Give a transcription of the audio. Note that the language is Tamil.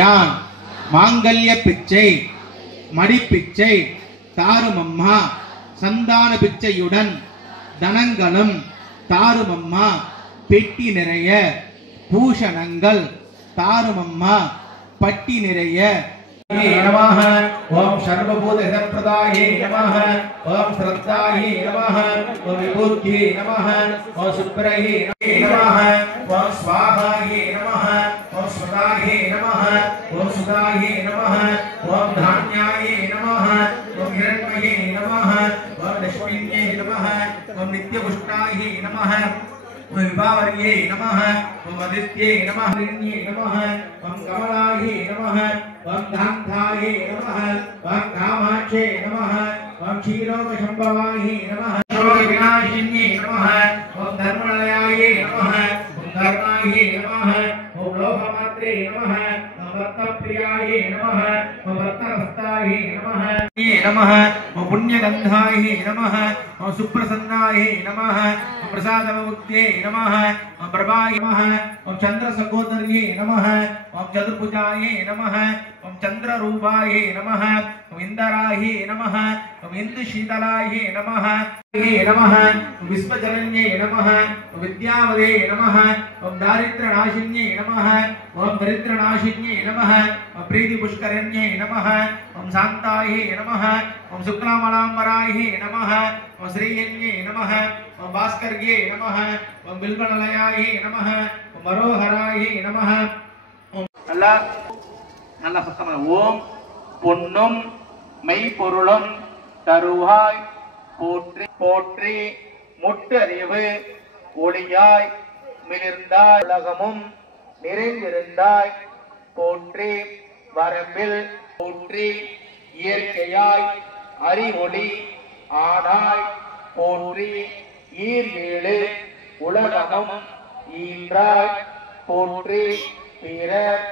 யான் மாங்கல்ய பிச்சை மடிப்பிச்சை தாருமம்மா சந்தான பிச்சையுடன் தனங்களும் தாருமம்மா பெட்டி நிறைய பூஷணங்கள் தாருமம்மா பட்டி நிறைய नमः ओम सर्वभूत हितप्रदाये नमः ओम श्रद्धाये नमः ओम विभूत्ये नमः ओम सुप्रये नमः ओम स्वाहाये नमः ओम स्वदाये नमः ओम सुदाये नमः ओम धान्याये नमः ओम हिरण्मये नमः ओम लक्ष्मीये नमः ओम नित्यपुष्टाये नमः ओम विभावर्ये नमः ओम आदित्ये नमः हिरण्ये नमः ओम कमलाये नमः ओम धान्धाये नमः ओम कामाक्षे नमः ओम क्षीरोपशंभवाये नमः ओम विनाशिन्ये नमः ओम धर्मलयाये नमः ओम धर्माये नमः ओम लोकमात्रे नमः ओम रत्नप्रियाये नमः ओम रत्नहस्ताये नमः नमः ओम पुण्यगंधाये नमः ओम सुप्रसन्नाये नमः ओम प्रसादमुक्त्ये नमः ओम प्रभाये नमः ओम चंद्रसहोदर्ये नमः ओम चतुर्भुजाये नमः ओम चंद्ररूपाये नमः ओम इंद्राये नमः ओम इंदुशीतलाये नमः नमः ओम विश्वजनन्ये नमः ओम विद्यावदे नमः ओम दारिद्र्यनाशिन्ये नमः ओम दरिद्रनाशिन्ये नमः ओम प्रीतिपुष्करण्ये नमः ओम शान्ताये नमः ओम शुक्लामलाम्बराये नमः ओम श्रीयन्ये नमः ओम भास्कर्ये नमः ओम बिल्वलयाये नमः ओम मरोहराये नमः ओम अल्लाह நல்ல சத்தமா ஓம் பொன்னும் மெய்பொருளும் தருவாய் போற்றி போற்றி முட்டறிவு ஒளியாய் மிளிர்ந்தாய் உலகமும் நிறைந்திருந்தாய் போற்றி வரம்பில் போற்றி இயற்கையாய் அறிவொளி ஆனாய் போற்றி ஈர் ஏழு உலகமும் ஈன்றாய் போற்றி பிறர்